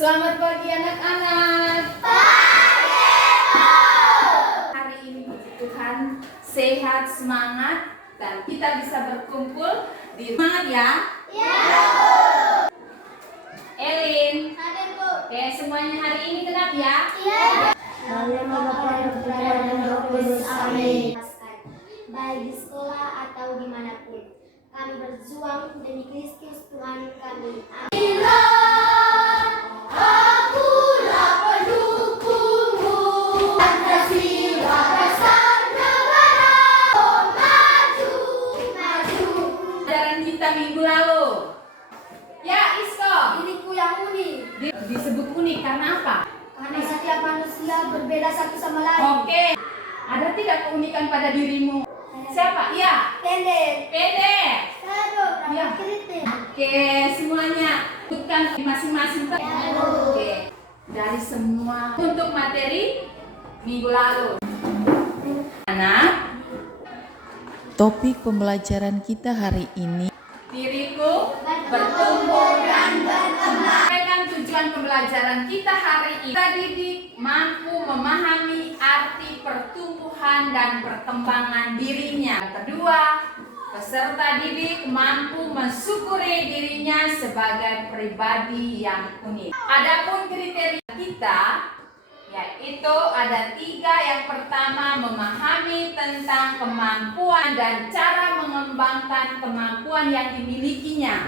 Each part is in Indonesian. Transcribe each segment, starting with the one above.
Selamat pagi anak-anak. Hari ini puji Tuhan sehat, semangat, dan kita bisa berkumpul di rumah ya. Elin. Oke, semuanya hari ini genap ya? Amin. Baik di sekolah atau dimanapun, kami berjuang demi Kristus Tuhan kami. Amin. Akulah pendukungmu, Pancasila besar negara, maju, maju. Pelajaran kita minggu lalu. Ya, Isko. Diriku yang unik. Disebut unik karena apa? Karena setiap manusia berbeda satu sama lain. Oke. Ada tidak keunikan pada dirimu? Siapa? Iya. Pendek. Pendek. Aduh, Ya. rambut keriting. Oke, semuanya sebutkan masing-masing. Oke. Dari semua untuk materi minggu lalu. Anak, Topik pembelajaran kita hari ini diriku bertumbuh dan berkembang. Sampaikan tujuan pembelajaran kita hari ini. Kita didik mampu memahami arti pertumbuhan dan perkembangan dirinya. Yang kedua, peserta didik mampu mensyukuri dirinya sebagai pribadi yang unik. Adapun kriteria kita yaitu ada 3. Yang pertama, memahami tentang kemampuan dan cara mengembangkan kemampuan yang dimilikinya.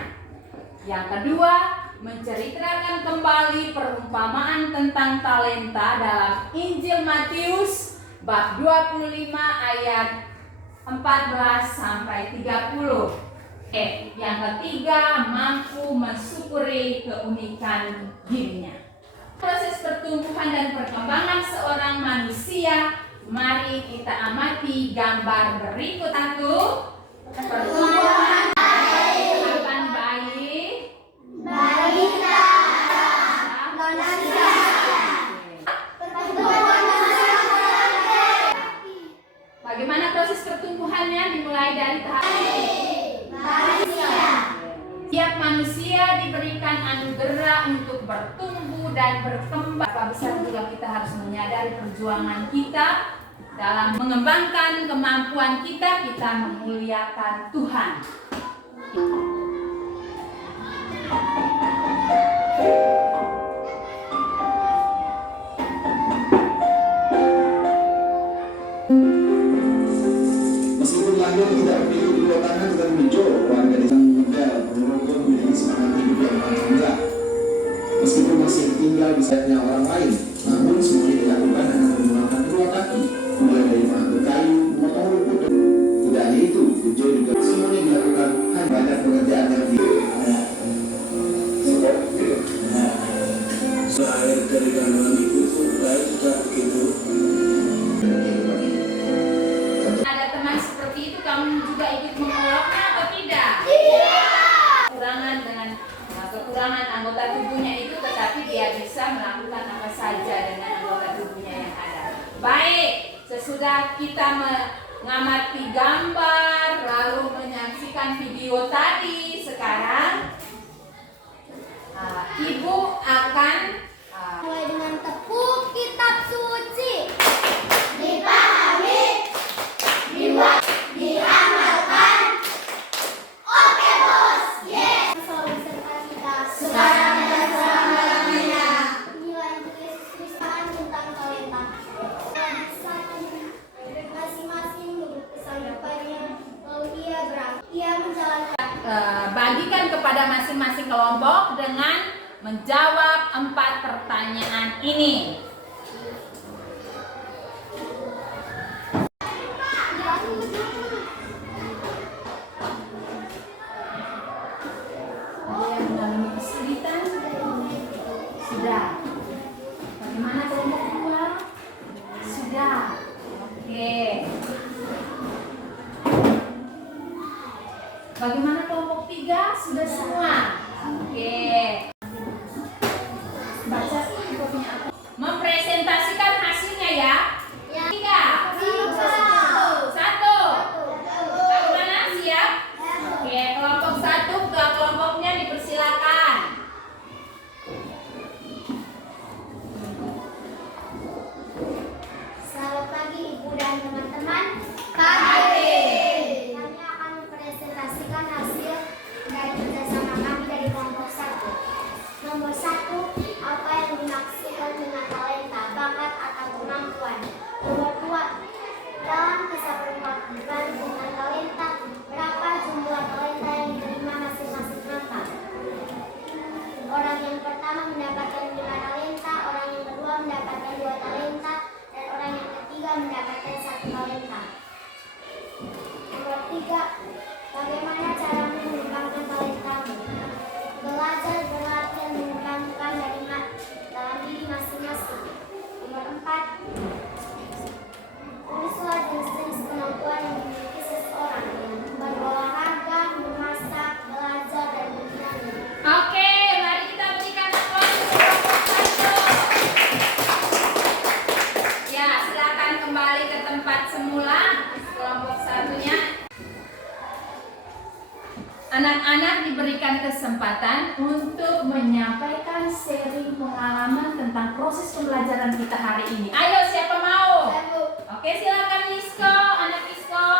Yang kedua, menceritakan kembali perumpamaan tentang talenta dalam Injil Matius bab 25 ayat 14 sampai 30. Yang ketiga, mampu mensyukuri keunikan dirinya. Proses pertumbuhan dan perkembangan seorang manusia, mari kita amati gambar berikut. 1. Pertumbuhan kapan bayi? Balita. Lansia. Pertumbuhan manusia. Bagaimana proses pertumbuhannya? Dimulai dari tahap Lansia. Setiap manusia diberikan anugerah untuk bertumbuh dan berkembang. Betapa besar juga kita harus menyadari perjuangan kita dalam mengembangkan kemampuan kita memuliakan Tuhan. Meskipun lahir tidak memiliki kedua tangan dan muncul warga desa muda Ponorogo memiliki semangat hidup yang bangga. Meskipun masih tinggal di sayapnya orang lain, namun semuanya dilakukan dengan menggunakan kedua kaki, mulai dari mengambil kayu, memotong rumput. Tidak hanya itu, Pujo juga semuanya dilakukan hanya banyak pekerjaan yang Saya dari kandungan ibu saya juga begitu. Ada teman seperti itu, kamu juga ikut mengoloknya atau tidak? Kekurangan anggota tubuhnya itu, tetapi dia bisa melakukan apa saja dengan anggota tubuhnya yang ada. Baik, sesudah kita mengamati gambar lalu menyaksikan video tadi, sekarang ibu akan Mulai dengan tepuk kitab suci. Dipahami, dibuat, diamalkan. Oke bos, yes. Selalu beserta kita sekarang dan selama-lamanya. Inilah Injil Yesus Kristus tentang talenta. Masing-masing menurut kesanggupannya, lalu ia berangkat. Ia menjalankan. bagikan kepada masing-masing kelompok dengan menjawab 4 pertanyaan ini. Ada yang mengalami kesulitan? Sudah. Bagaimana kelompok 2? Sudah. Oke. Bagaimana kelompok 3? Sudah semua. Oke. Baca kopinya apa? Orang yang pertama mendapatkan 5 talenta, orang yang kedua mendapatkan 2 talenta, dan orang yang ketiga mendapatkan 1 talenta. Nomor 3, bagaimana caramu mengembangkan talentamu? Belajar, berlatih, dan mengembangkan dalam diri masing-masing. Nomor 4, tulislah jenis-jenis kemampuan yang dimiliki seseorang: berolahraga, memasak, belajar, dan bernyanyi. Oke, mari kita berikan aplaus untuk kelompok 1. Ya, silakan kembali ke tempat semula. Kelompok 1-nya. Anak-anak diberikan kesempatan untuk menyampaikan sharing pengalaman tentang proses pembelajaran kita hari ini. Ayo, siapa mau? Oke, silakan Isko, anak Isko.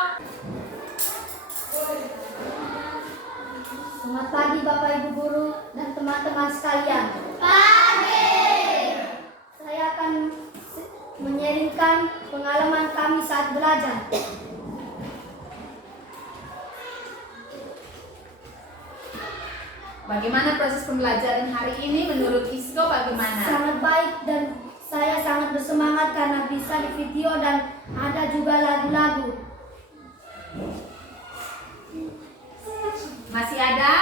Selamat pagi Bapak Ibu Guru dan teman-teman sekalian. Pagi. Saya akan menyaringkan pengalaman kami saat belajar. Bagaimana proses pembelajaran hari ini menurut Isko bagaimana? Sangat baik dan saya sangat bersemangat karena bisa di video dan ada juga lagu-lagu. Masih ada?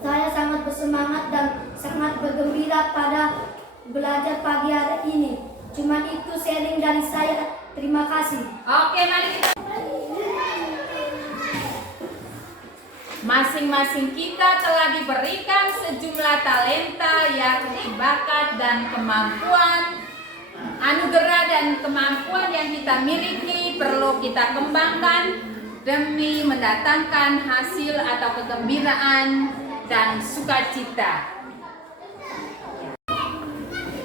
Saya sangat bersemangat dan sangat bergembira pada belajar pagi hari ini. Cuma itu sharing dari saya. Terima kasih. Oke, mari kita. Masing-masing kita telah diberikan sejumlah talenta, yakni bakat dan kemampuan, anugerah dan kemampuan yang kita miliki perlu kita kembangkan demi mendatangkan hasil atau kegembiraan dan sukacita.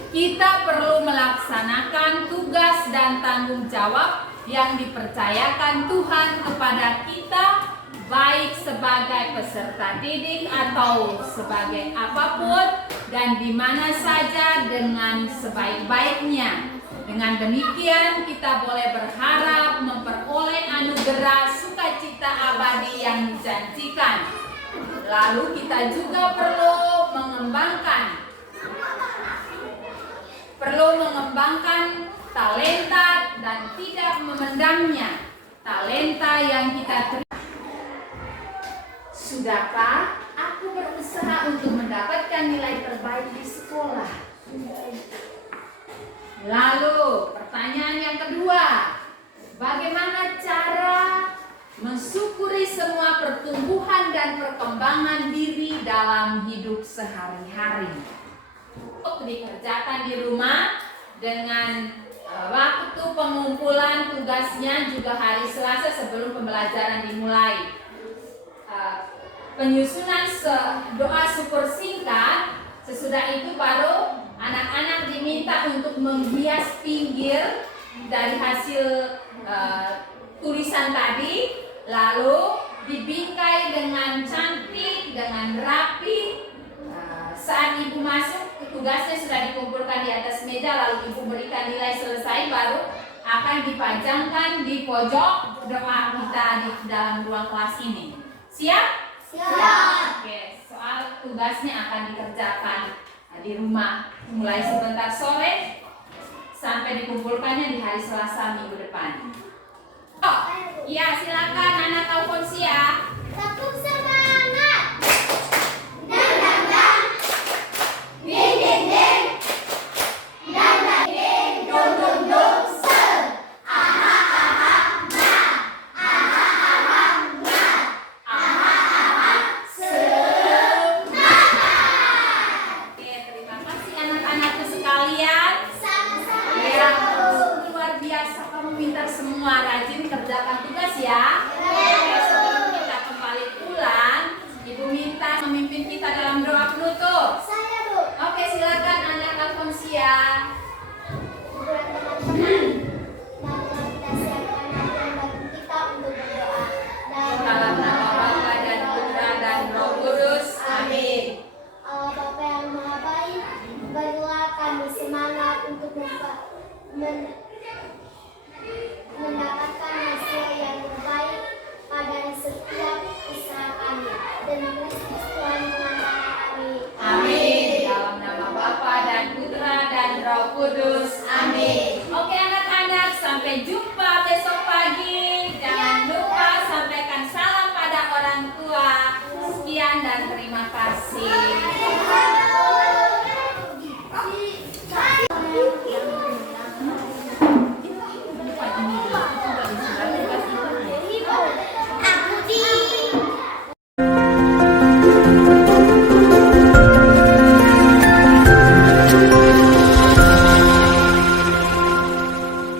Kita perlu melaksanakan tugas dan tanggung jawab yang dipercayakan Tuhan kepada kita, baik sebagai peserta didik atau sebagai apapun dan di mana saja dengan sebaik-baiknya. Dengan demikian kita boleh berharap memperoleh anugerah sukacita abadi yang dijanjikan. Lalu kita juga perlu mengembangkan talenta dan tidak memendamnya. Talenta yang kita terima. Sudahkah aku berusaha untuk mendapatkan nilai terbaik di sekolah? Lalu pertanyaan yang kedua, bagaimana cara mensyukuri semua pertumbuhan dan perkembangan diri dalam hidup sehari-hari? Dikerjakan di rumah dengan waktu pengumpulan tugasnya juga hari Selasa sebelum pembelajaran dimulai. Penyusunan doa syukur singkat, sesudah itu baru anak-anak diminta untuk menghias pinggir dari hasil tulisan tadi, lalu dibingkai dengan cantik, dengan rapi. Saat ibu masuk, tugasnya sudah dikumpulkan di atas meja, lalu ibu berikan nilai selesai, baru akan dipajangkan di pojok doa kita di dalam ruang kelas ini. Siap? Siap. Oke, soal tugasnya akan dikerjakan di rumah mulai sebentar sore sampai dikumpulkannya di hari Selasa minggu depan. Oh, iya silakan anak Alfonsia. Tepuk semangat. Dang dang dang. Ding ding ding. Dang dang ding. Dong dong dong. Ser. Aha aha na. Aha aha na. Aha aha semangat. Oke, terima kasih anak-anakku sekalian. Sama-sama. Ya, luar biasa, kamu pintar semua, rajin kerjakan tugas ya. Oke, sebelum kita kembali Kudus. Amin. Oke anak-anak, sampai jumpa besok pagi. Jangan lupa sampaikan salam pada orang tua. Sekian dan terima kasih.